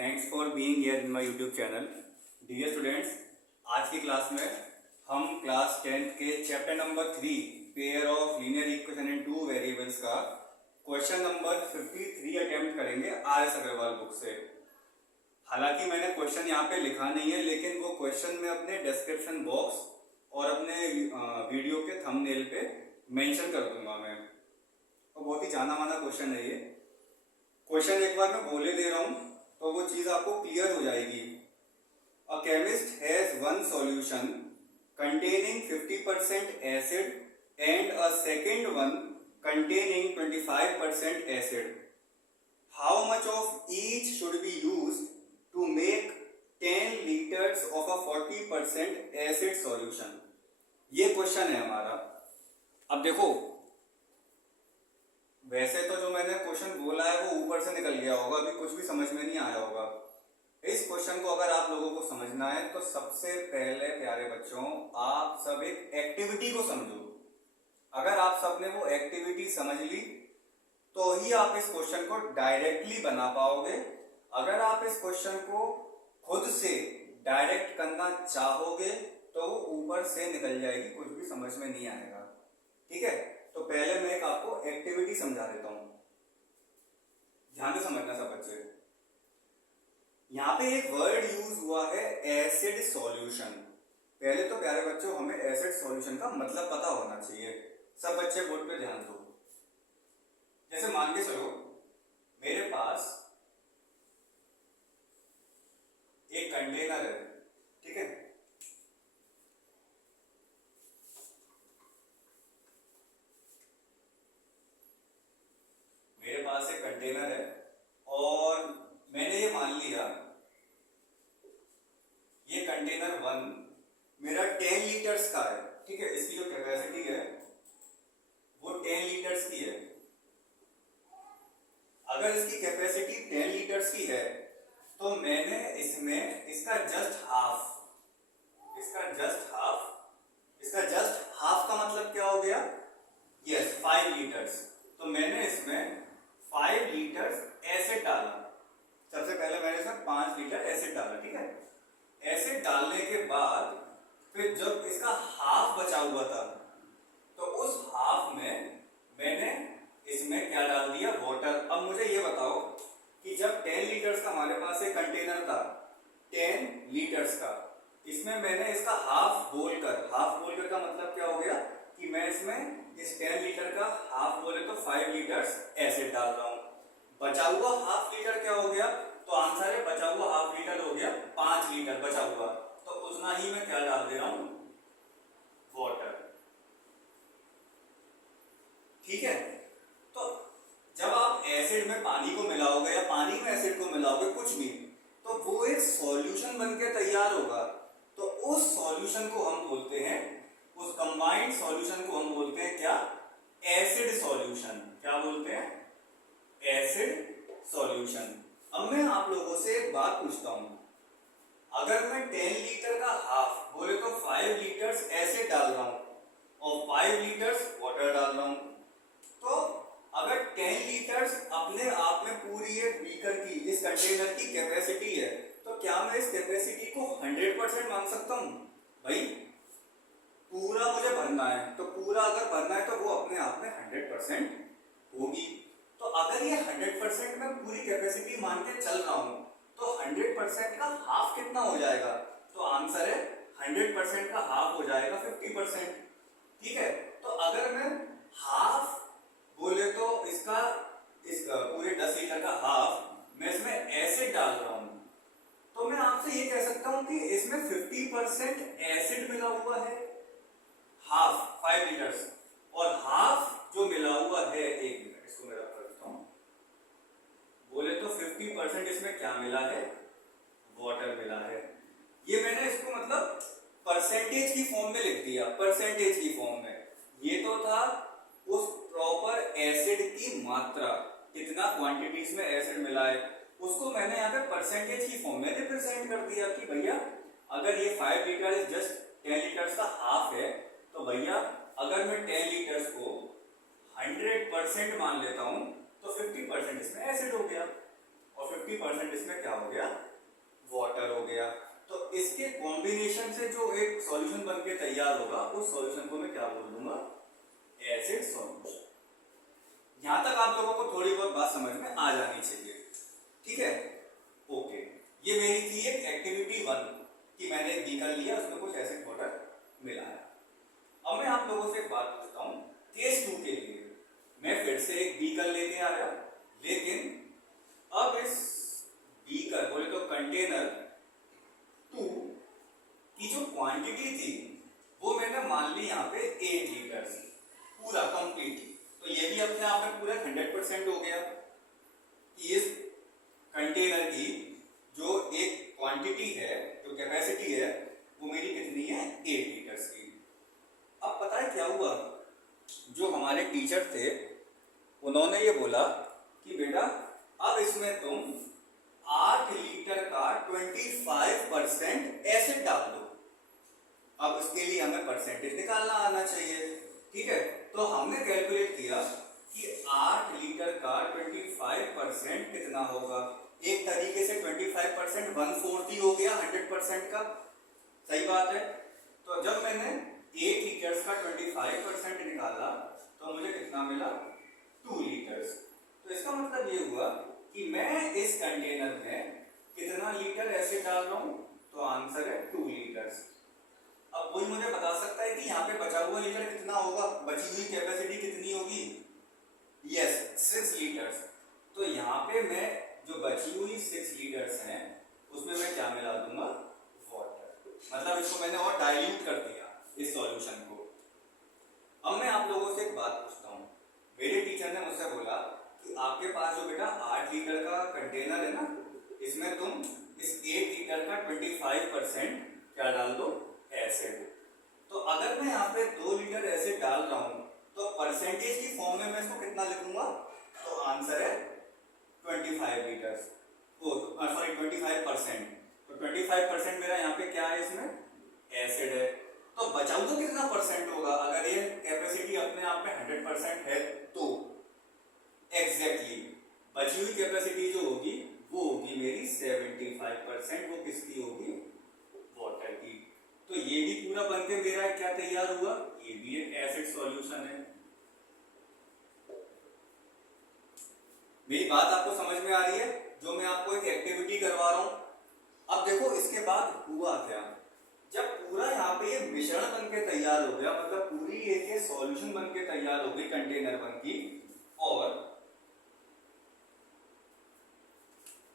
Thanks for being here in my YouTube channel. Dear students, आज की class में हम क्लास 10th के chapter number 3 pair of linear equation in two variables का question number 53 attempt करेंगे R S Agarwal book से। हालांकि मैंने क्वेश्चन यहाँ पे लिखा नहीं है, लेकिन वो क्वेश्चन मैं अपने डिस्क्रिप्शन बॉक्स और अपने वीडियो के थंबनेल पे मेंशन कर दूंगा मैं। तो बहुत ही जाना माना क्वेश्चन है ये। क्वेश्चन एक बार मैं बोले दे रहा हूँ तो वो चीज आपको क्लियर हो जाएगी। A chemist has one solution containing 50% acid and a second one containing 25% acid. How much of each should be used to make 10 liters of a 40% acid solution? ये क्वेश्चन है हमारा। अब देखो, वैसे तो जो मैंने क्वेश्चन बोला है वो ऊपर से निकल गया होगा, अभी कुछ भी समझ में नहीं आया होगा। इस क्वेश्चन को अगर आप लोगों को समझना है तो सबसे पहले प्यारे बच्चों, आप सब एक एक्टिविटी को समझो। अगर आप सबने वो एक्टिविटी समझ ली तो ही आप इस क्वेश्चन को डायरेक्टली बना पाओगे। अगर आप इस क्वेश्चन को खुद से डायरेक्ट करना चाहोगे तो वो ऊपर से निकल जाएगी, कुछ भी समझ में नहीं आएगा। ठीक है, तो पहले मैं एक आपको एक्टिविटी समझा देता हूं, ध्यान से समझना सब बच्चे। यहां पे एक वर्ड यूज हुआ है एसिड सॉल्यूशन। पहले तो प्यारे बच्चों हमें एसिड सॉल्यूशन का मतलब पता होना चाहिए। सब बच्चे बोर्ड पे ध्यान दो। जैसे मान के चलो मेरे पास एक कंटेनर है, ठीक है। मेरे पास एक कंटेनर है और मैंने ये मान लिया ये कंटेनर 1 मेरा 10 लीटर्स का है, ठीक है। इसकी जो कैपेसिटी है वो 10 लीटर्स की है। अगर इसकी कैपेसिटी 10 लीटर्स की है तो मैंने इसमें इसका जस्ट हाफ का मतलब क्या हो गया? Yes, 5 litres. तो मैंने इसमें 5 लीटर्स एसिड डाला। सबसे पहले मैंने इसमें 5 लीटर एसिड डाला, ठीक है। एसिड डालने के बाद फिर जब इसका हाफ बचा हुआ था तो उस हाफ में मैंने इसमें क्या डाल दिया? वाटर। अब मुझे ये बताओ कि जब 10 लीटर्स का हमारे पास एक कंटेनर था 10 लीटर्स का, इसमें मैंने इसका हाफ बोलकर का मतलब क्या हो गया कि मैं इसमें इस 10 लीटर का हाफ बोले तो 5 लीटर्स एसिड डाल रहा हूं। बचा हुआ हाफ लीटर क्या हो गया? तो आंसर है बचा हुआ हाफ लीटर हो गया 5 लीटर बचा हुआ। तो उतना ही मैं क्या डाल दे रहा हूं? वाटर। ठीक है। तो जब आप एसिड में पानी को मिलाओगे या पानी में एसिड को मिलाओगे, कुछ भी, तो वो एक सॉल्यूशन बनके तैयार होगा। तो उस सॉल्यूशन को हम बोलते हैं, उस कंबाइंड सॉल्यूशन को हम बोलते हैं क्या? Acid solution. क्या बोलते हैं? Acid solution. अब मैं आप लोगों से एक बात पूछता हूं, अगर मैं 10 लीटर का हाफ बोले तो 5 लीटर्स एसिड डाल रहा हूं और 5 लीटर्स वाटर डाल रहा हूं, तो अगर 10 लीटर्स अपने आप में पूरी एक बीकर की, इस कंटेनर की कैपेसिटी है, तो क्या मैं इस कैपेसिटी को 100% मान सकता हूं? भाई पूरा मुझे भरना है, तो पूरा अगर भरना है तो वो अपने आप में 100% होगी। तो अगर ये 100% में पूरी कैपेसिटी मान के चल रहा हूं तो 100% का हाफ कितना हो जाएगा? तो आंसर है 100% का हाफ हो जाएगा 50%। ठीक है। तो अगर मैं हाफ बोले तो इस पूरे 10 लीटर का हाफ मैं इसमें एसिड डाल रहा हूं, तो मैं आपसे ये कह सकता हूं कि इसमें 50% एसिड मिला हुआ है, हाफ 5 लीटर्स, और हाफ जो मिला हुआ है, एक मिनट इसको मैं रख देता हूं, बोले तो 50% इसमें क्या मिला है? वाटर मिला है। ये मैंने इसको मतलब परसेंटेज की फॉर्म में लिख दिया, परसेंटेज की फॉर्म में। ये तो था उस प्रॉपर एसिड की मात्रा, कितना क्वांटिटीज में एसिड मिला है, उसको मैंने यहाँ पे परसेंटेज की फॉर्म में रिप्रेजेंट कर दिया कि भैया अगर ये 5 लीटर जस्ट 10 लीटर्स का हाफ है, तो भैया अगर मैं 10 लीटर्स को 100% मान लेता हूं तो 50% इसमें एसिड हो गया और 50% इसमें क्या हो गया, वाटर हो गया। तो इसके कॉम्बिनेशन से जो एक सॉल्यूशन बन के तैयार होगा उस सॉल्यूशन को मैं क्या बोल दूंगा, एसिड सॉल्यूशन। यहां तक आप लोगों को थोड़ी बहुत बात समझ में आ जानी चाहिए, ठीक है। ओके, ये मेरी थी एक एक्टिविटी 1 कि मैंने एक बीकर लिया, उसमें कुछ एसिड वाटर मिलाया। अब मैं आप लोगों से एक बात पूछता हूं, केस 2 के लिए मैं फिर से एक बीकर लेके आ रहा हूं, लेकिन अब इस बीकर बोले तो कंटेनर 2 की जो क्वांटिटी थी वो मैंने मान ली यहाँ पे 8 लीटर पूरा कंप्लीट। तो ये भी अपने आप में पूरा 100% हो गया कि इस कंटेनर की जो एक क्वांटिटी है, जो कैपेसिटी है, वो मेरी कितनी है, 8 लीटर्स की। अब पता है क्या हुआ, जो हमारे टीचर थे उन्होंने ये बोला कि बेटा अब इसमें तुम 8 लीटर का 25% एसिड डाल दो। अब उसके लिए हमें परसेंटेज निकालना आना चाहिए, ठीक है। तो हमने कैलकुलेट किया कि 8 लीटर का 25% कितना होगा। एक तरीके से 25% 1/4 हो गया 100% का, सही बात है। तो जब मैंने 8 लीटर्स का 25% निकाला तो मुझे कितना मिला, 2 लीटर्स। तो इसका मतलब ये हुआ कि मैं इस कंटेनर में कितना लीटर एसिड डाल रहा हूं, तो आंसर है 2 लीटर्स। अब कोई मुझे बता सकता है कि यहाँ पे बचा हुआ लीटर कितना होगा, बची हुई कैपेसिटी कितनी होगी, यस 6 लीटर्स। तो यहाँ पे मैं जो बची हुई 6 लीटर्स हैं उसमें मैं क्या मिला दूंगा, वाटर। मतलब इसको मैंने और डाइल्यूट कर दिया इस सॉल्यूशन को। अब मैं आप लोगों से एक बात पूछता हूँ, मेरे टीचर ने मुझसे बोला कि आपके पास जो बेटा 8 लीटर का कंटेनर है ना, इसमें तुम इस 8 लीटर का 25% क्या डाल दो, एसिड। तो अगर मैं यहाँ पे 2 लीटर एसिड डाल रहा हूँ तो परसेंटेज की फॉर्म में मैं इसको कितना लिखूंगा, तो आंसर है 25 लीटर्स, सॉरी 25%। तो 25% मेरा यहाँ पे क्या है, इसमें एसिड है। तो बचा हुआ कितना परसेंट होगा, अगर ये कैपेसिटी अपने आप में 100% है तो एग्जैक्टली बची हुई कैपेसिटी जो होगी वो होगी मेरी 75%। वो किसकी होगी, वाटर की। तो ये भी पूरा बनके मेरा क्या तैयार हुआ, ये भी एक एसिड सॉल्यूशन है। मेरी बात आपको समझ में आ रही है, जो मैं आपको एक एक्टिविटी करवा रहा हूं। अब देखो इसके बाद हुआ क्या, जब पूरा यहाँ पे ये मिश्रण बनके तैयार हो गया, मतलब पूरी एक सॉल्यूशन बनके तैयार हो गई कंटेनर बन की, और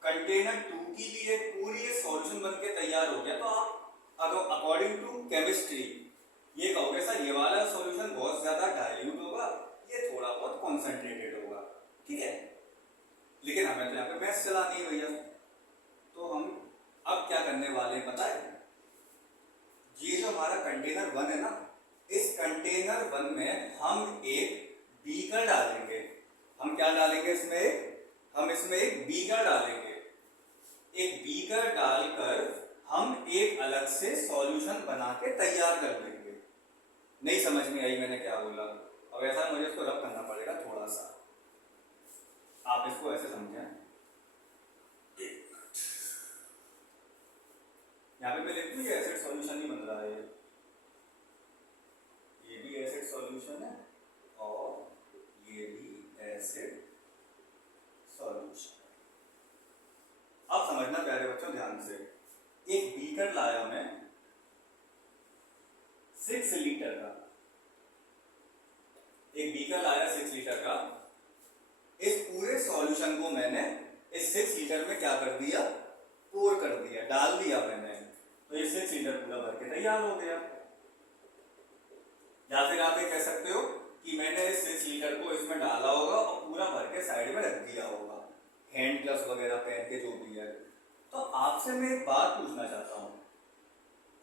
कंटेनर 2 की भी एक पूरी सॉल्यूशन बनके तैयार हो गया। तो आप अगर अकॉर्डिंग टू केमिस्ट्री ये कहोगे सर ये वाला सॉल्यूशन बहुत ज्यादा डाइल्यूट होगा, ये थोड़ा बहुत कॉन्सेंट्रेटेड होगा, ठीक है। लेकिन हमें तो यहाँ पे मैथ्स चलानी है भैया, तो हम अब क्या करने वाले हैं पता है, ये जो हमारा कंटेनर 1 है ना, इस कंटेनर 1 में हम एक बीकर डालेंगे। हम क्या डालेंगे इसमें, हम इसमें एक बीकर डालेंगे। एक बीकर डालकर हम एक अलग से सॉल्यूशन बना के तैयार कर लेंगे। नहीं समझ में आई मैंने क्या बोला, अब ऐसा मुझे इसको रब करना पड़ेगा थोड़ा सा, आप इसको ऐसे समझें। यहाँ पे मैं लिख दूं ये एसिड सॉल्यूशन ही बन रहा है, ये भी एसिड सॉल्यूशन है और ये भी एसिड सॉल्यूशन। अब समझना प्यारे बच्चों ध्यान से, एक बीकर लाया मैं 6 लीटर का, एक बीकर लाया 6 लीटर का। इस पूरे सॉल्यूशन को मैंने इस 6 लीटर में क्या कर दिया, पोर कर दिया, डाल दिया मैंने। तो ये 6 लीटर पूरा भर के तैयार हो गया। या फिर आप ये कह सकते हो कि मैंने इस 6 लीटर को इसमें डाला होगा और पूरा भर के साइड में रख दिया होगा, हैंड ग्लव्स वगैरह पहन के जो भी है। तो आपसे मैं एक बात पूछना चाहता हूं,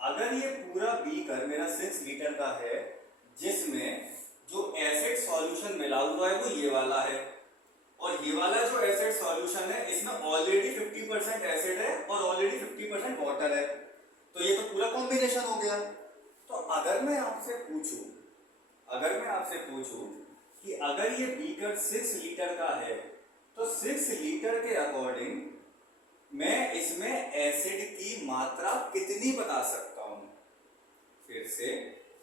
अगर ये पूरा बीकर मेरा 6 लीटर का है जिसमें जो एसिड सॉल्यूशन मिला हुआ है वो ये वाला है, और ये वाला जो एसिड सॉल्यूशन है इसमें ऑलरेडी 50% एसिड है और ऑलरेडी 50% वाटर है, तो ये तो पूरा कॉम्बिनेशन हो गया। तो अगर मैं आपसे पूछूं कि अगर ये बीकर 6 लीटर का है तो 6 लीटर के अकॉर्डिंग मैं इसमें एसिड की मात्रा कितनी बता सकता हूं। फिर से,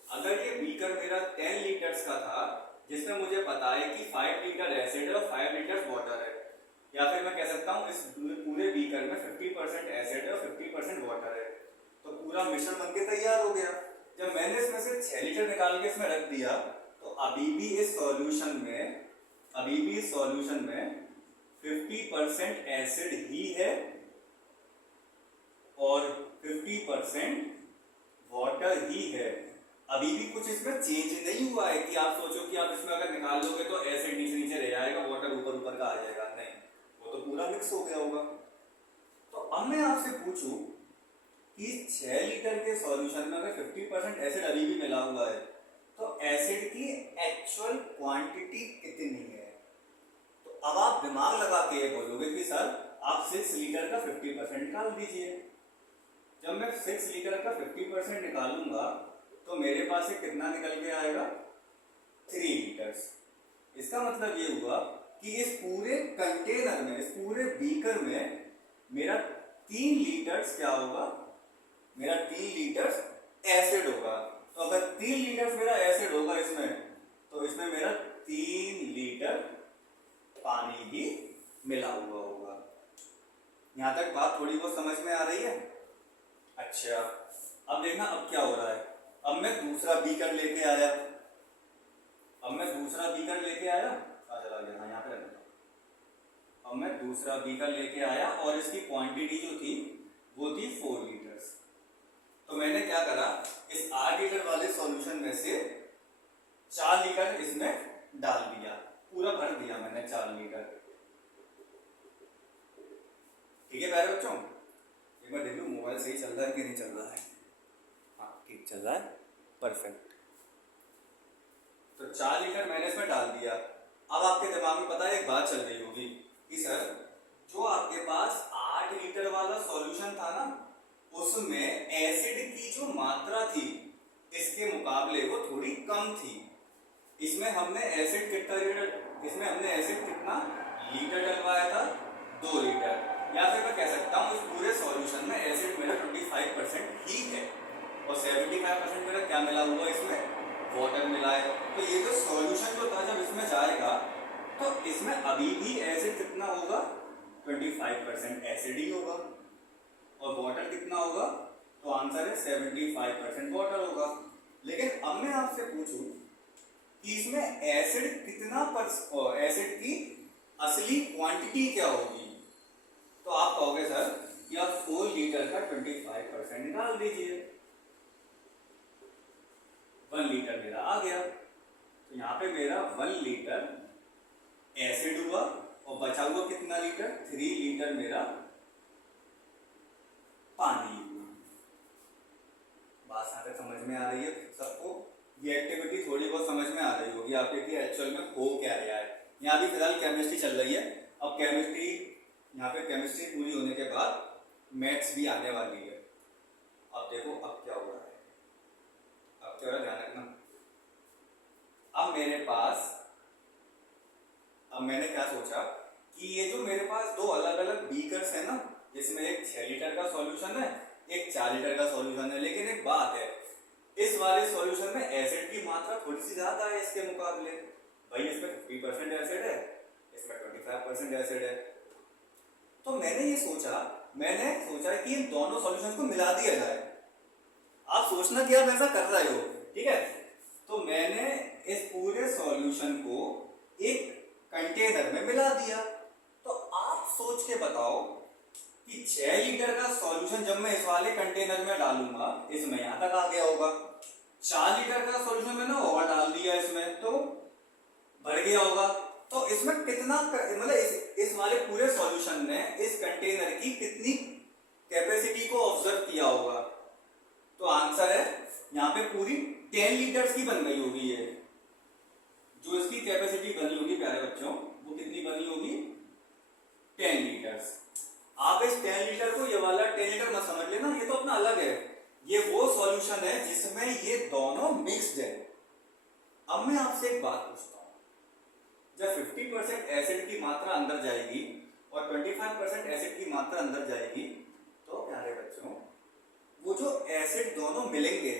अगर ये बीकर मेरा 10 लीटर्स का था जिसमें मुझे पता है कि 5 लीटर एसिड है और 5 लीटर वाटर है, या फिर मैं कह सकता हूं इस पूरे बीकर में 50% एसिड है और 50% वाटर है, तो पूरा मिश्रण बनके तैयार हो गया। जब मैंने इसमें से 6 लीटर निकाल के इसमें रख दिया तो अभी भी इस सॉल्यूशन में 50% एसिड ही है और 50% वाटर ही है। अभी भी कुछ इसमें चेंज नहीं हुआ है कि आप सोचो कि आप इसमें अगर निकाल लोगे तो एसिड नीचे नीचे रह जाएगा, वाटर ऊपर ऊपर का आ जाएगा, नहीं, वो तो पूरा मिक्स हो गया होगा। तो अब मैं आपसे पूछूं कि 6 लीटर के सॉल्यूशन में अगर 50% एसिड अभी भी मिला हुआ है तो एसिड की एक्चुअल क्वांटिटी कितनी है। तो अब आप दिमाग लगा के ये बोलोगे कि सर आप 6 लीटर का 50% निकाल दीजिए। जब मैं 6 लीटर का 50% निकालूंगा तो मेरे पास से कितना निकल के आएगा, 3 लीटर्स। इसका मतलब ये हुआ कि इस पूरे कंटेनर में, इस पूरे बीकर में मेरा 3 लीटर्स क्या होगा, मेरा 3 लीटर्स एसिड होगा। तो अगर 3 लीटर्स मेरा एसिड होगा इसमें, तो इसमें मेरा 3 लीटर पानी भी मिला हुआ होगा। यहां तक बात थोड़ी बहुत समझ में आ रही है। अच्छा, अब देखना अब क्या हो रहा है। अब मैं दूसरा बीकर लेके आया, कहाँ चला गया, यहाँ पे अब मैं दूसरा बीकर लेके आया और इसकी क्वांटिटी जो थी वो थी 4 लीटर्स। तो मैंने क्या करा, इस 8 लीटर वाले सॉल्यूशन में से 4 लीटर इसमें डाल दिया, पूरा भर दिया मैंने 4 लीटर। ठीक है प्यारे बच्चों, एक बार देख लो मोबाइल सही चल रहा है कि नहीं चल रहा है। हाँ ठीक चल रहा है, परफेक्ट। तो 4 लीटर मैंने इसमें डाल दिया। अब आपके दिमाग में पता है एक बात चल रही होगी कि सर जो आपके पास 8 लीटर वाला सॉल्यूशन था ना, उसमें एसिड की जो मात्रा थी इसके मुकाबले वो थोड़ी कम थी। इसमें हमने एसिड कितना लीटर डलवाया था, 2 लीटर। या फिर मैं कह सकता हूँ इस पूरे सॉल्यूशन में एसिड मेरा 25% ही है और 75% मेरा क्या मिला हुआ, इसमें वाटर मिला है। तो ये जो सॉल्यूशन जो था जब इसमें जाएगा तो इसमें अभी भी एसिड कितना होगा, 25% एसिड ही होगा और वाटर कितना होगा, तो आंसर है 75% वाटर होगा। लेकिन अब मैं आपसे पूछूं कि इसमें एसिड कितना एसिड की असली क्वांटिटी क्या होगी, तो आप कहोगे सर कि आप 4 लीटर का 25% निकाल दीजिए, 1 लीटर मेरा आ गया। तो यहाँ पे मेरा 1 लीटर एसिड हुआ और बचा हुआ कितना लीटर, 3 लीटर मेरा पानी हुआ। बात यहाँ तक समझ में आ रही है सबको। ये एक्टिविटी थोड़ी बहुत समझ में आ रही होगी आपके कि एक्चुअल में हो क्या रहा है। यहाँ भी फिलहाल केमिस्ट्री चल रही है। अब केमिस्ट्री, यहाँ पे केमिस्ट्री पूरी होने के बाद मैथ्स भी आने वाली है। अब देखो अब क्या हो रहा है, अब क्या हो रहा है ध्यान रखना। अब मेरे पास, अब मैंने क्या सोचा कि ये जो मेरे पास 2 अलग अलग बीकर्स है ना, जिसमें एक 6 लीटर का सॉल्यूशन है, एक 4 लीटर का सॉल्यूशन है, लेकिन एक बात है, इस वाले सॉल्यूशन में एसिड की मात्रा थोड़ी सी ज्यादा है इसके मुकाबले। भाई इसमें 50% एसिड है, इसमें 25% एसिड है। तो मैंने सोचा कि इन दोनों सॉल्यूशन को मिला दिया जाए। आप सोचना कि आप ऐसा कर रहे हो, ठीक है। तो मैंने इस पूरे सॉल्यूशन को एक कंटेनर में मिला दिया। तो आप सोच के बताओ कि 6 लीटर का सॉल्यूशन जब मैं इस वाले कंटेनर में डालूंगा, इसमें यहां तक आ गया होगा। 4 लीटर का सॉल्यूशन मैंने और डाल दिया इसमें, तो भर गया होगा। तो इसमें कितना, मतलब इस वाले पूरे सॉल्यूशन ने इस कंटेनर की कितनी कैपेसिटी को ऑब्जर्व किया होगा, तो आंसर है यहाँ पे पूरी 10 लीटर्स की बन गई होगी। ये जो इसकी कैपेसिटी बनी होगी प्यारे बच्चों, वो कितनी बनी होगी, 10 लीटर्स। आप इस 10 लीटर को, ये वाला 10 लीटर मत समझ लेना, ये तो अपना अलग है। ये वो सॉल्यूशन है जिसमें ये दोनों मिक्स्ड है। अब मैं आपसे एक बात पूछता हूं, जब 50% एसिड की मात्रा अंदर जाएगी और 25% एसिड की मात्रा अंदर जाएगी, तो प्यारे बच्चों वो जो एसिड दोनों मिलेंगे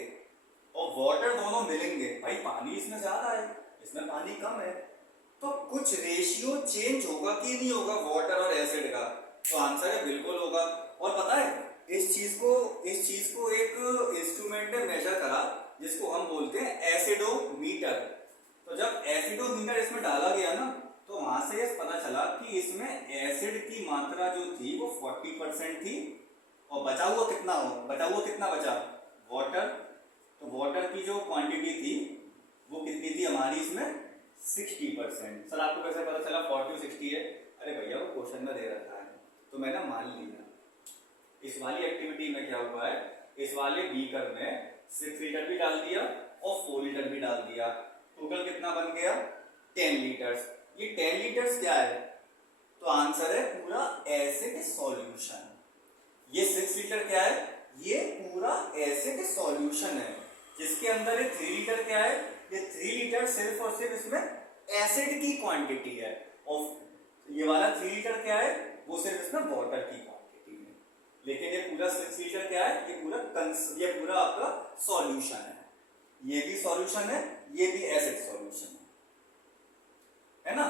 और वाटर दोनों मिलेंगे, भाई पानी इसमें ज्यादा है, इसमें पानी कम है, तो कुछ रेशियो चेंज होगा कि नहीं होगा वाटर और एसिड का? तो आंसर है बिल्कुल होगा। और पता है इस चीज को एक इंस्ट्रूमेंट ने मेजर करा जिसको हम बोलते हैं एसिडोमीटर। तो जब एसिडोमीटर इसमें डाला गया ना, तो वहां से पता चला कि इसमें एसिड की मात्रा जो थी वो 40% थी, और बचा हुआ कितना बचा? वाटर। तो वाटर की जो क्वांटिटी थी वो कितनी थी हमारी इसमें? 60%। सर आपको कैसे पता चला 40 और 60 है? अरे भैया वो क्वेश्चन में दे रखा है, तो मैंने मान लिया। इस वाली एक्टिविटी में क्या हुआ है, इस वाले बीकर में 6 लीटर भी डाल दिया और 4 लीटर भी डाल दिया, टोटल कितना बन गया? 10 लीटर्स। ये 10 लीटर्स क्या है? तो आंसर है पूरा एसिड सॉल्यूशन। ये 6 लीटर क्या है? ये पूरा एसिड सॉल्यूशन है, जिसके अंदर ये 3 लीटर क्या है? ये 3 लीटर सिर्फ और सिर्फ इसमें एसिड की क्वांटिटी है, और ये वाला 3 लीटर क्या है? वो सिर्फ इसमें वाटर की क्वांटिटी है। लेकिन ये पूरा 6 लीटर क्या है? ये पूरा आपका सॉल्यूशन है। ये भी सॉल्यूशन है, ये भी एसिड सॉल्यूशन है ना?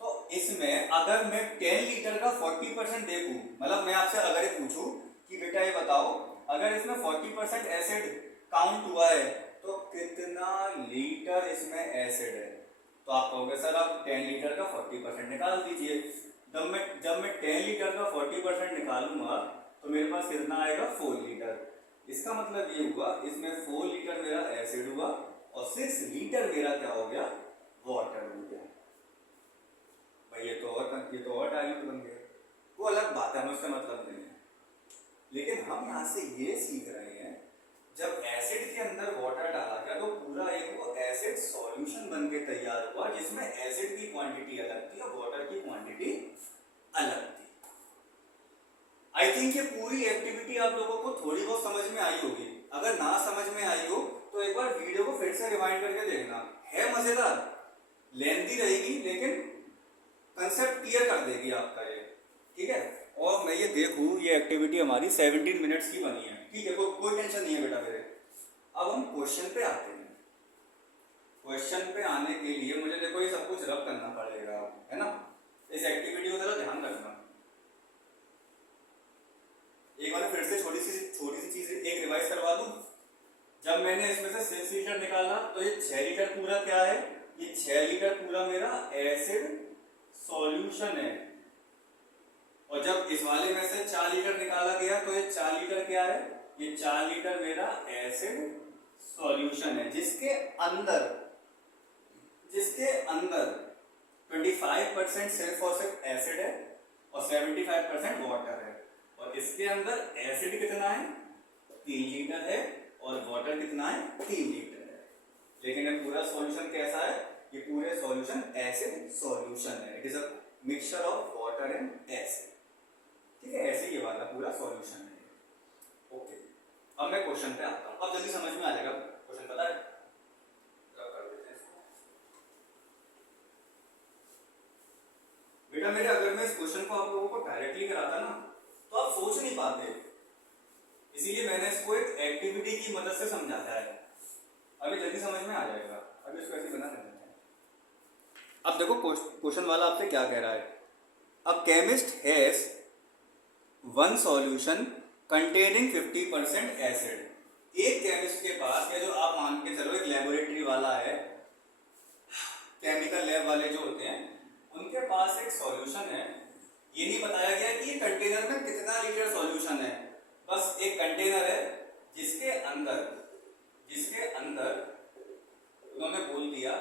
तो इसमें अगर मैं 10 लीटर का 40% देखूं, मतलब मैं आपसे अगर ये पूछूं कि बेटा ये बताओ अगर इसमें 40% एसिड काउंट हुआ है तो कितना लीटर इसमें एसिड है? तो आप कहोगे सर आप 10 लीटर का 40% निकाल दीजिए। जब मैं 10 लीटर का 40% निकालूंगा तो मेरे पास कितना आएगा? 4 लीटर। इसका मतलब ये हुआ इसमें 4 लीटर मेरा एसिड हुआ और 6 लीटर मेरा क्या हो गया? वाटर हो गया। भाई ये तो और डायल्यूट बन गया, वो अलग बात है, हमें उसका मतलब नहीं है। लेकिन हम यहाँ से ये सीख रहे हैं जब एसिड के अंदर वाटर डाला गया तो पूरा एक वो एसिड सॉल्यूशन बन के तैयार हुआ, जिसमें एसिड की क्वांटिटी अलग थी और वाटर की क्वांटिटी अलग थी। आई थिंक ये पूरी एक्टिविटी आप लोगों को थोड़ी बहुत समझ में आई होगी। अगर ना समझ में आई हो तो एक बार वीडियो को फिर से रिवाइंड करके देखना, है मजेदार, लेंथी रहेगी लेकिन कंसेप्ट क्लियर कर देगी आपका ये, ठीक है? और मैं ये देखूं ये एक्टिविटी हमारी 17 मिनट्स की बनी है, ठीक है? कोई टेंशन नहीं है बेटा मेरे। अब हम क्वेश्चन पे आते हैं। क्वेश्चन पे आने के लिए मुझे देखो ये सब कुछ रब करना पड़ेगा, है ना? इस एक्टिविटी को जरा ध्यान रखना। एक बार फिर से छोटी सी चीज एक रिवाइज करवा दूं। जब मैंने इसमें से 6 लीटर निकाला तो ये 6 लीटर पूरा क्या है? ये 6 लीटर पूरा मेरा एसिड सॉल्यूशन है। और जब इस वाले में से 4 लीटर निकाला गया तो ये 4 लीटर क्या है? ये 4 लीटर मेरा एसिड सॉल्यूशन है, जिसके अंदर 25% सिर्फ और सिर्फ एसिड है और 75% वाटर है। और इसके अंदर एसिड कितना है? 3 लीटर है और वाटर कितना है? 3 लीटर है। लेकिन ये पूरा सॉल्यूशन कैसा है? ये पूरे सॉल्यूशन एसिड सॉल्यूशन है। It is a mixture of water and acid, ठीक है? ऐसे ये वाला पूरा सॉल्यूशन है। ओके, अब मैं क्वेश्चन पे आता हूं। अब जल्दी समझ में आ जाएगा क्वेश्चन, पता है? कर देते हैं इसको। बेटा मेरे अगर मैं इस क्वेश्चन को आप लोगों को डायरेक्टली कराता ना तो आप सोच नहीं पाते, इसीलिए मैंने इसको एक एक्टिविटी की मदद से समझाया है। अभी जल्दी समझ में आ जाएगा। अभी इसको ऐसे बना देते हैं। अब देखो क्वेश्चन वाला आपसे क्या कह रहा है। A chemist has one solution containing 50% acid. एक केमिस्ट के पास, या जो आप मान के चलो एक लेबोरेटरी वाला है, केमिकल लैब वाले जो होते हैं उनके पास एक सॉल्यूशन है। ये नहीं बताया गया कि ये कंटेनर में कितना लीटर सॉल्यूशन है, बस एक कंटेनर है जिसके अंदर उन्होंने बोल दिया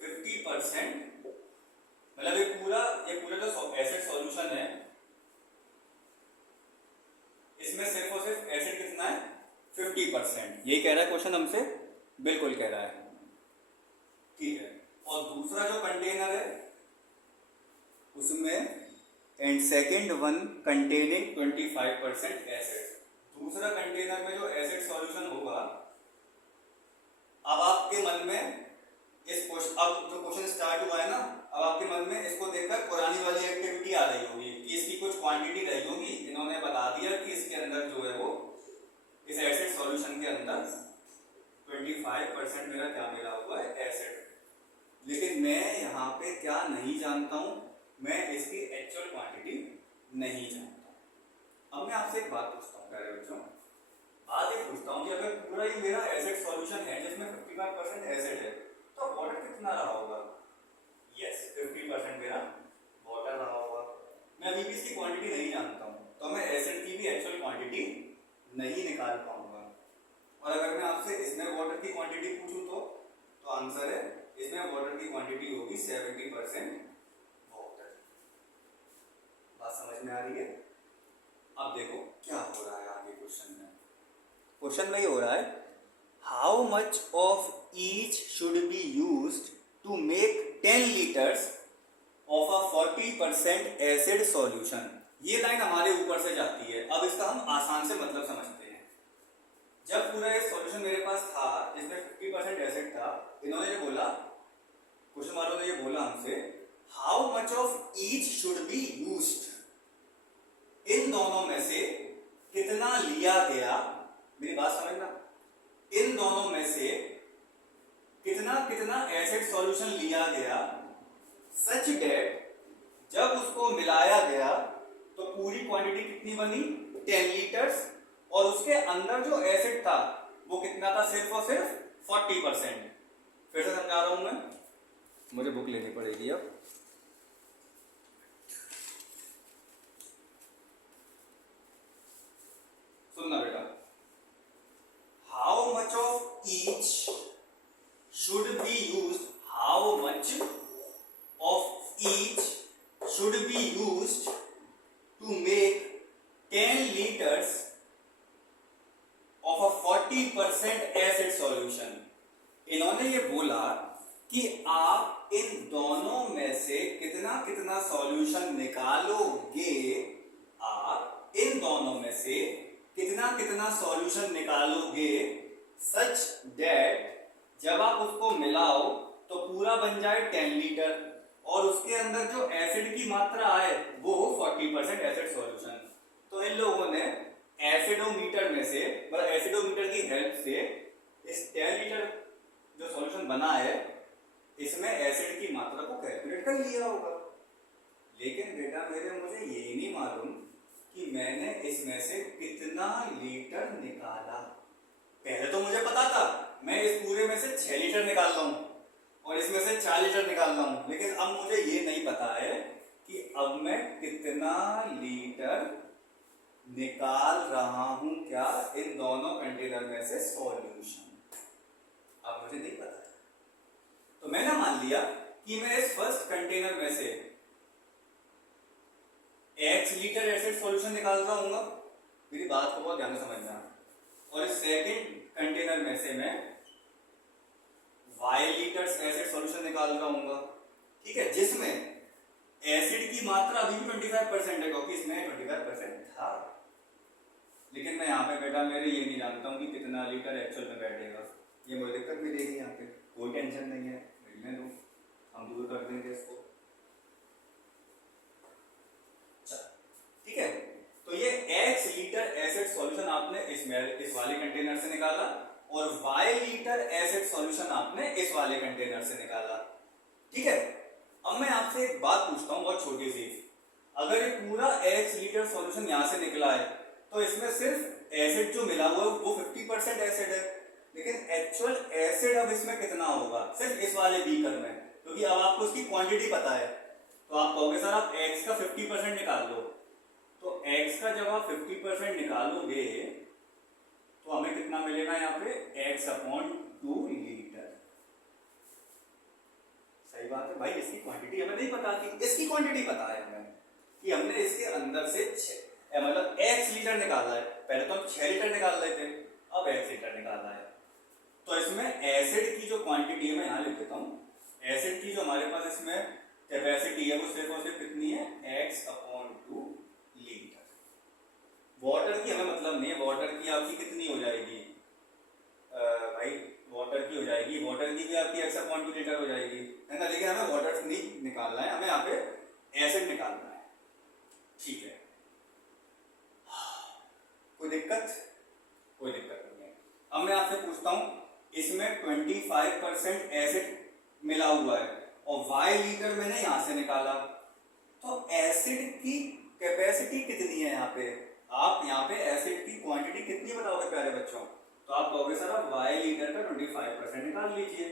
50%, मतलब ये पूरा जो एसिड सॉल्यूशन है इसमें सिर्फ और सिर्फ एसिड कितना है? 50%। यही कह रहा है क्वेश्चन हमसे, बिल्कुल कह रहा है, ठीक है? और दूसरा जो कंटेनर है उसमें and second one containing 25% acid. दूसरा कंटेनर में जो एसिड सॉल्यूशन होगा, अब आपके मन में इस क्वेश्चन, अब जो क्वेश्चन स्टार्ट हुआ है ना, अब आपके मन में इसको देखकर पुरानी वाली एक्टिविटी आ रही होगी कि इसकी कुछ क्वांटिटी रही होगी, इन्होंने बता दिया कि इसके अंदर जो है वो इस एसिड सॉल्यूशन के अंदर 25% मेरा क्या मिला हुआ है, एसिड। लेकिन मैं यहाँ पे क्या नहीं जानता हूँ, मैं इसकी एक्चुअल क्वांटिटी नहीं जानता। अब मैं आपसे एक बात पूछता हूँ प्यारे बच्चों, बात ये पूछता हूँ कि अगर पूरा ही मेरा एसिड सॉल्यूशन है जिसमें 55% एसिड है, तो वाटर कितना रहा होगा? यस, 50% मेरा वाटर रहा होगा। मैं अभी भी इसकी क्वांटिटी नहीं जानता हूँ, तो मैं एसिड की भी एक्चुअल क्वांटिटी नहीं निकाल पाऊंगा। और अगर मैं आपसे इसमें वाटर की क्वांटिटी पूछूं तो आंसर है इसमें वाटर की क्वांटिटी होगी 70% वाटर। बात समझ में आ रही है? अब देखो क्या हो रहा है आगे क्वेश्चन में। क्वेश्चन में ये हो रहा है, how much of each should be used to make 10 litres of a 40% acid solution. ये लाइन हमारे ऊपर से जाती है। अब इसका हम आसान से मतलब समझते हैं। जब पूरा ये सॉल्यूशन मेरे पास था जिसमें 50% एसिड था, इन्होंने ये बोला, क्वेश्चन वालों ने ये बोला हमसे, how much of each should be used, इन दोनों में से कितना लिया गया, मेरी बात समझना, इन दोनों में से कितना कितना एसिड सॉल्यूशन लिया गया, सच डेट जब उसको मिलाया गया तो पूरी क्वांटिटी कितनी बनी, 10 लीटर्स, और उसके अंदर जो एसिड था वो कितना था, सिर्फ और सिर्फ 40%। फिर से समझा रहा हूं मैं, मुझे बुक लेनी पड़ेगी अब। सुनना बेटा, how much of each should be used, how much of each should be used to make 10 liters of a 40% acid solution। इन्होंने ये बोला कि आप इन दोनों में से कितना कितना सॉल्यूशन निकालोगे, आप इन दोनों में से कितना कितना सॉल्यूशन निकालोगे सच दैट जब आप उसको मिलाओ तो पूरा बन जाए 10 लीटर और उसके अंदर जो एसिड की मात्रा आए वो 40% एसिड सॉल्यूशन। तो इन लोगों ने एसिडोमीटर में से, मतलब एसिडोमीटर की हेल्प से इस 10 लीटर जो सॉल्यूशन बना है इसमें एसिड की मात्रा को कैलकुलेट कर लिया होगा। लेकिन बेटा मुझे यही नहीं मालूम कि मैंने इसमें से कितना लीटर निकाला। पहले तो मुझे पता था मैं इस पूरे में से 6 लीटर निकाल रहा हूं और इसमें से 4 लीटर निकाल रहा हूं, लेकिन अब मुझे ये नहीं पता है कि अब मैं कितना लीटर निकाल रहा हूं क्या इन दोनों कंटेनर में से सॉल्यूशन। अब मुझे नहीं पता है, तो मैंने मान लिया कि मैं इस फर्स्ट कंटेनर में से x लीटर एसिड सॉल्यूशन निकाल रहा हूँ, मेरी बात को बहुत ध्यान से समझना, और इस सेकंड कंटेनर में से मैं y लीटर्स एसिड सॉल्यूशन निकाल रहा हूँ, ठीक है, जिसमें एसिड की मात्रा अभी भी 25% है क्योंकि इसमें 25% था। लेकिन मैं यहाँ पे बेटा ये नहीं जानता हूँ कि कितना लीटर एक्चुअल में बैठेगा। ये मुझे दिक्कत मिलेगी, यहाँ पे कोई टेंशन नहीं है, मिलने दो, हम दूर कर देंगे इसको। ठीक है, तो ये x लीटर एसिड सॉल्यूशन आपने इस वाले कंटेनर से निकाला और y लीटर एसिड सॉल्यूशन आपने इस वाले कंटेनर से निकाला। ठीक है, अब मैं आपसे एक बात पूछता हूँ बहुत छोटी सी, अगर ये पूरा x लीटर सॉल्यूशन यहाँ से निकला है तो इसमें सिर्फ एसिड जो मिला हुआ है वो 50% एसिड है, लेकिन एक्चुअल एसिड अब इसमें कितना होगा सिर्फ इस वाले बीकर में, क्योंकि अब आपको उसकी क्वांटिटी पता है। तो आप कहोगे सर आप x का 50% निकाल लो, तो x का जब आप 50% निकालोगे तो हमें कितना मिलेगा यहाँ पे x/2 लीटर। सही बात है भाई, इसकी क्वांटिटी हमें नहीं पता थी, इसकी क्वांटिटी पता है हमें कि हमने इसके अंदर से मतलब x लीटर निकाला है। पहले तो हम 6 लीटर निकाल रहे थे, अब x लीटर निकाला है। तो इसमें एसिड की जो क्वांटिटी है मैं यहाँ लिख देता हूँ, एसिड की जो हमारे पास इसमें कैपेसिटी है वो सिर्फ और सिर्फ कितनी है x/2 लीटर। वाटर की हमें मतलब नहीं है, वाटर की आपकी कितनी हो जाएगी भाई, वाटर की हो जाएगी, वाटर की भी आपकी x/2 लीटर लीटर हो जाएगी, है ना। लेकिन हमें वाटर नहीं निकालना है, हमें यहाँ पे एसिड निकालना है, ठीक है। कोई दिक्कत? कोई दिक्कत नहीं है। अब मैं आपसे पूछता हूँ, इसमें 25% एसिड मिला हुआ है और y लीटर मैंने यहाँ से निकाला, तो एसिड की कैपेसिटी कितनी है यहाँ पे? आप यहाँ पे एसिड की क्वांटिटी कितनी बताओगे प्यारे बच्चों? तो आप कहोगे सर आप y लीटर का 25% निकाल लीजिए।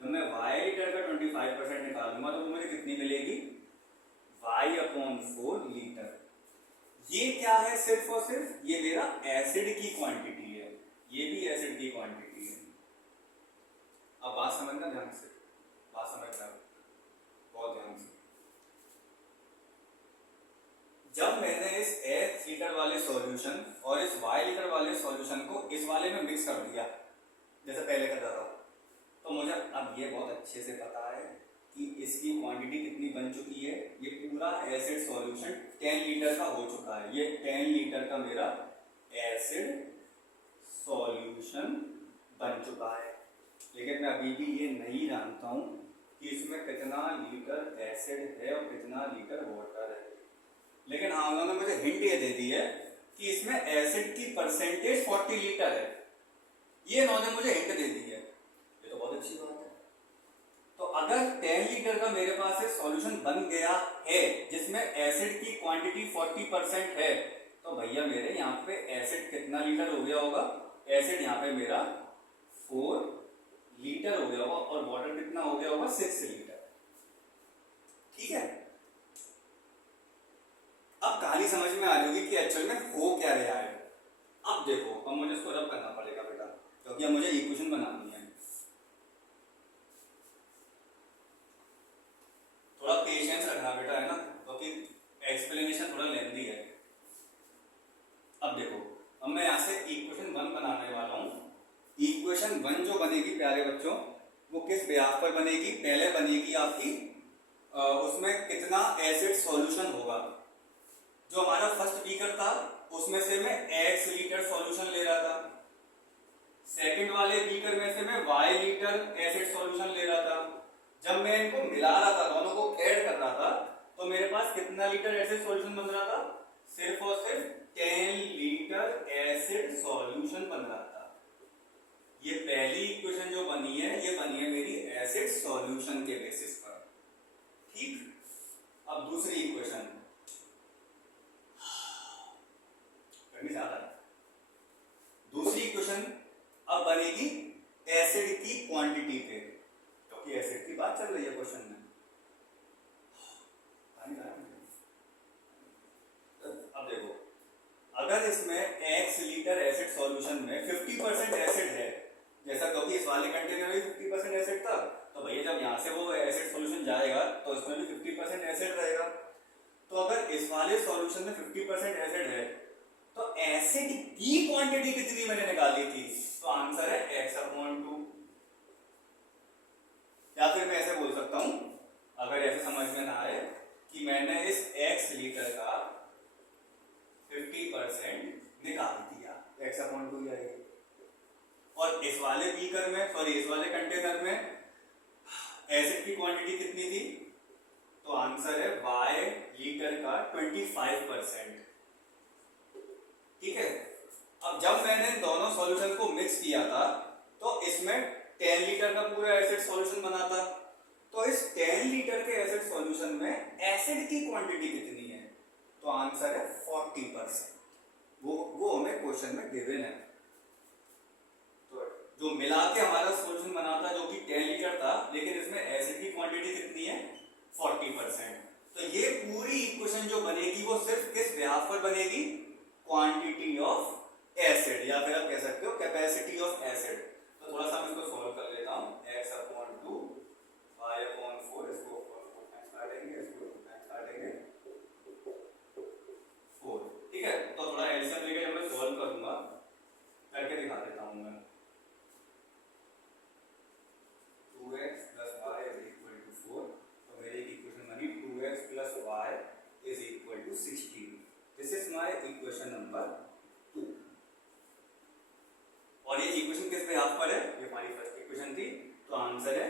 जब मैं y लीटर का 25% निकालूंगा तो मुझे कितनी मिलेगी? y/4 litre. ये क्या है? सिर्फ और सिर्फ ये मेरा एसिड की क्वांटिटी है, ये भी एसिड की क्वांटिटी है। अब बात समझना ध्यान से, बात समझना बहुत ध्यान से। जब मैंने इस x लीटर वाले सॉल्यूशन और इस y लीटर वाले सॉल्यूशन को इस वाले में मिक्स कर दिया, जैसे पहले करता था, तो मुझे अब ये बहुत अच्छे से पता है कि इसकी क्वांटिटी कितनी बन चुकी है। ये पूरा एसिड सॉल्यूशन 10 लीटर का हो चुका है। ये 10 लीटर का मेरा एसिड सॉल्यूशन बन चुका है। लेकिन मैं अभी भी ये नहीं जानता हूँ कि इसमें कितना लीटर एसिड है और कितना लीटर वाटर है। लेकिन हाँ, उन्होंने मुझे हिंट ये दे दी है कि इसमें एसिड की परसेंटेज 40 लीटर है। ये इन्होंने मुझे हिंट दे दी है, ये तो बहुत अच्छी बात है। तो अगर 10 लीटर का मेरे पास एक सॉल्यूशन बन गया है जिसमें एसिड की क्वांटिटी 40% है, तो भैया मेरे यहाँ पे एसिड कितना लीटर हो गया होगा? एसिड यहाँ पे मेरा 4 लीटर हो गया होगा और वाटर कितना हो गया होगा? 6 लीटर। ठीक है, अब कहानी समझ में आ रही होगी कि एक्चुअल में हो क्या रहा है। अब देखो, अब मुझे इसको रब करना पड़ेगा बेटा, क्योंकि अब मुझे इक्वेशन बनानी है। थोड़ा पेशेंस रखना बेटा, है ना, क्योंकि एक्सप्लेनेशन थोड़ा लेंथी है। अब देखो, अब मैं यहाँ से इक्वेशन 1 बनाने वाला हूँ। इक्वेशन 1 जो बनेगी प्यारे बच्चों, वो किस ब्याज पर बनेगी? पहले बनेगी आपकी उसमें कितना एसिड सॉल्यूशन होगा। जो हमारा फर्स्ट बीकर था उसमें से मैं x लीटर सॉल्यूशन ले रहा था, सेकंड वाले बीकर में से मैं y लीटर एसिड सॉल्यूशन ले रहा था। जब मैं इनको मिला रहा था, दोनों को ऐड कर रहा था, तो मेरे पास कितना लीटर एसिड सॉल्यूशन बन रहा था? सिर्फ और सिर्फ 10 लीटर एसिड सॉल्यूशन बन रहा था। ये पहली इक्वेशन जो बनी है, ये बनी है मेरी एसिड सॉल्यूशन के बेसिस पर। ठीक, अब दूसरी इक्वेशन ज्यादा है। दूसरी इक्वेशन अब बनेगी एसिड की क्वांटिटी पे, क्योंकि एसिड की बात चल रही है क्वेश्चन में। अब देखो, अगर इसमें x लीटर एसिड सॉल्यूशन में 50% एसिड है, जैसा क्योंकि इस वाले कंटेनर में 50% एसिड था, तो भैया जब यहाँ से वो एसिड सॉल्यूशन जाएगा तो इसमें भी 50% एसिड रहेगा। तो अगर इस वाले सॉल्यूशन में 50% एसिड है, तो एसिड की क्वांटिटी कितनी मैंने निकाली थी? तो आंसर है x/2। या फिर मैं ऐसे बोल सकता हूं, अगर ऐसे समझ में ना आए, कि मैंने इस x लीटर का 50% निकाल दिया, x/2 आएगी। और इस वाले बीकर में, सॉरी इस वाले कंटेनर में एसिड की क्वांटिटी कितनी थी? तो आंसर है y लीटर का 25%। ठीक है, अब जब मैंने दोनों सॉल्यूशन को मिक्स किया था, तो इसमें 10 लीटर का पूरा एसिड सॉल्यूशन बना था। तो इस 10 लीटर के एसिड सॉल्यूशन में एसिड की क्वांटिटी कितनी है? तो आंसर है 40%। वो हमें क्वेश्चन में गिवन है। तो जो मिला के हमारा सॉल्यूशन बना था, जो कि 10 लीटर था, लेकिन इसमें एसिड की क्वांटिटी कितनी है? 40%। तो ये पूरी इक्वेशन जो बनेगी वो सिर्फ किस ब्याज पर बनेगी? क्वांटिटी ऑफ एसिड, या फिर आप कह सकते हो कैपेसिटी ऑफ एसिड। तो थोड़ा सा मैं इसको सॉल्व कर लेता हूं। x/2 y/4, इसको 4 टाइम्स काटेंगे, इसको 2 टाइम्स काटेंगे, 4। ठीक है, तो थोड़ा एलसीएम लेके जब मैं सॉल्व करूंगा, करके दिखा देता हूं मैं। 2x + y = 4, तो मेरी इक्वेशन बनी 2x + y = 16। This is my equation number 2। और ये इक्वेशन किस पे हाथ पर है? ये हमारी फर्स्ट इक्वेशन थी, तो आंसर है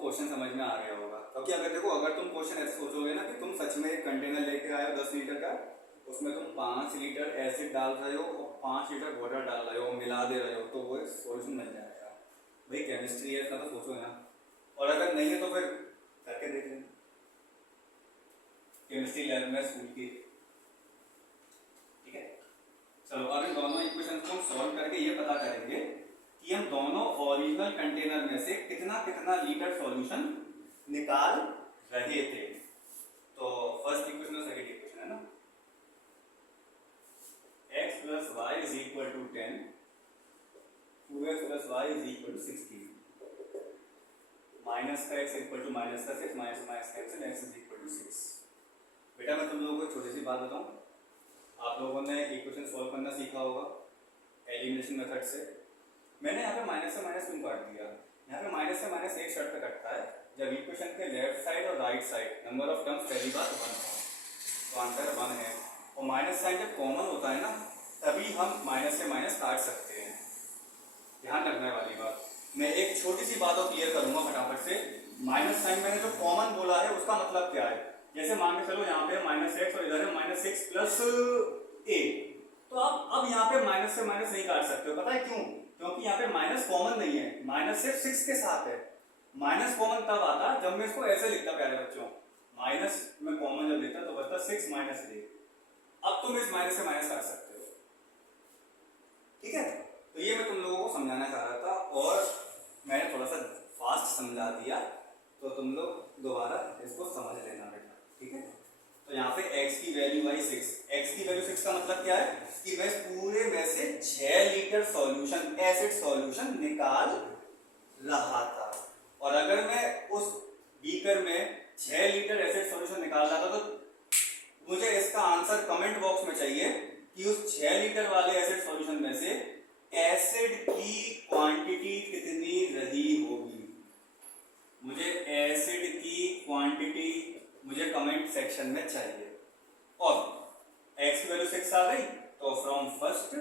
क्वेश्चन समझ में आ गया होगा, क्योंकि अगर देखो अगर तुम क्वेश्चन ऐसे सोचोगे ना कि तुम सच में एक कंटेनर लेके आए हो 10 लीटर का, उसमें तुम 5 लीटर एसिड डाल रहे हो और 5 लीटर वाटर डाल रहे हो, मिला दे रहे हो, तो वो एक सॉल्यूशन बन जाएगा। भाई केमिस्ट्री है, इतना तो सोचो ना। और अगर नहीं है तो फिर करके देख लेना केमिस्ट्री लैब में स्कूल की, ठीक है। चलो अब इन दोनों इक्वेशन को सॉल्व करके ये पता करेंगे कि हम दोनों ओरिजिनल कंटेनर में से कितना कितना लीटर सॉल्यूशन निकाल रहे थे। तो फर्स्ट इक्वेशन और सेकंड इक्वेशन है ना, x plus y is equal to 10, 2x plus y is equal to 16, minus का x इक्वल टू माइनस का 6, minus minus cancel, x is equal to 6। बेटा मैं तुम लोगों को छोटी सी बात बताऊं, आप लोगों ने इक्वेशन सॉल्व करना सीखा होगा एलिमिनेशन मेथड से। मैंने यहाँ पे माइनस से माइनस क्यों काट दिया? यहाँ पे माइनस से माइनस एक शर्त पे कटता है, जब इक्वेशन के लेफ्ट साइड और right side number of terms पहली बार 1 हो, तो आंसर 1 है। और माइनस साइन जब कॉमन होता है ना, तभी हम माइनस से माइनस काट सकते हैं। ध्यान रखने वाली बात, मैं एक छोटी सी बात और क्लियर करूंगा फटाफट से। माइनस साइन मैंने जो कॉमन बोला है उसका मतलब क्या है? जैसे मान के चलो यहाँ पे -x और इधर है -6 प्लस a, तो आप अब यहाँ पे माइनस से माइनस नहीं काट सकते हो। पता है क्यों? क्योंकि यहाँ पे माइनस कॉमन नहीं है, माइनस सिर्फ 6 के साथ है। माइनस कॉमन तब आता जब मैं इसको ऐसे लिखता प्यारे बच्चों, माइनस में कॉमन जब लेता तो बचता 6 माइनस a। अब तुम इस माइनस से माइनस काट सकते हो, ठीक है। तो ये मैं तुम लोगों को समझाना चाह रहा था और मैंने थोड़ा सा फास्ट समझा दिया, तो तुम लोग दोबारा इसको समझ लेना बेटा, ठीक है। तो यहाँ पे x की वैल्यू आई 6, x की वैल्यू 6 का मतलब क्या है कि मैं पूरे में से 6 लीटर सॉल्यूशन एसिड सॉल्यूशन निकाल रहा था। और अगर मैं उस बीकर में 6 लीटर एसिड सॉल्यूशन निकाल रहा था, तो मुझे इसका आंसर कमेंट बॉक्स में चाहिए कि उस 6 लीटर वाले एसिड सॉल्यूशन में से एसिड की क्वांटिटी कितनी रही होगी। मुझे एसिड की क्वांटिटी मुझे कमेंट सेक्शन में चाहिए। और x की वैल्यू 6 आ गई, तो फ्रॉम फर्स्ट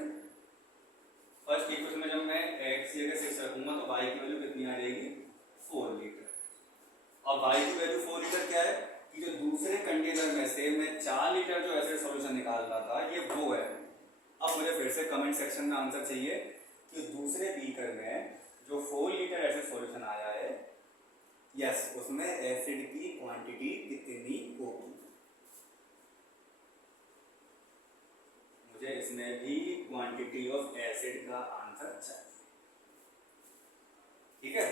इक्वेशन में जब मैं x की जगह 6 रखूंगा तो y की वैल्यू कितनी आ जाएगी? 4 लीटर। और y की वैल्यू 4 लीटर क्या है कि जो दूसरे कंटेनर में से मैं 4 लीटर जो एसिड सॉल्यूशन निकाल रहा था, ये वो है। अब मुझे फिर से कमेंट सेक्शन में आंसर चाहिए कि दूसरे बीकर में जो 4 लीटर एसिड सॉल्यूशन आया है, यस, उसमें एसिड की क्वांटिटी कितनी होगी। मुझे इसमें भी क्वांटिटी ऑफ एसिड का आंसर चाहिए, ठीक है।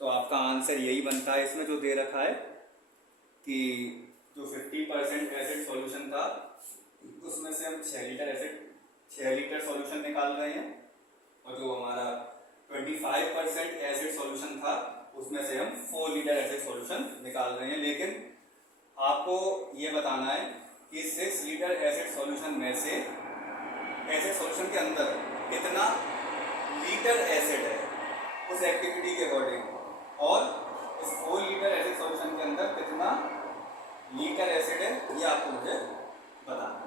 तो आपका आंसर यही बनता है इसमें जो दे रखा है कि जो 50% एसिड सॉल्यूशन था उसमें से हम 6 लीटर सॉल्यूशन निकाल रहे हैं, और जो हमारा 25% एसिड सॉल्यूशन था उसमें से हम 4 लीटर एसिड सॉल्यूशन निकाल रहे हैं। लेकिन आपको ये बताना है कि 6 लीटर एसिड सॉल्यूशन में से एसिड सॉल्यूशन के अंदर कितना लीटर एसिड है उस एक्टिविटी के अकॉर्डिंग, और इस 4 लीटर एसिड सॉल्यूशन के अंदर कितना लीटर एसिड है ये आपको मुझे बताना है।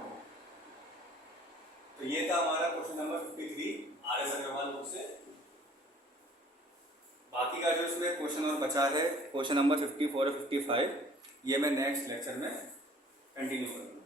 तो ये था हमारा question number 53 R S Agarwal book से। बाकी का जो इसमें क्वेश्चन और बचा है क्वेश्चन नंबर 54 और 55, ये मैं नेक्स्ट लेक्चर में कंटिन्यू करूँगा।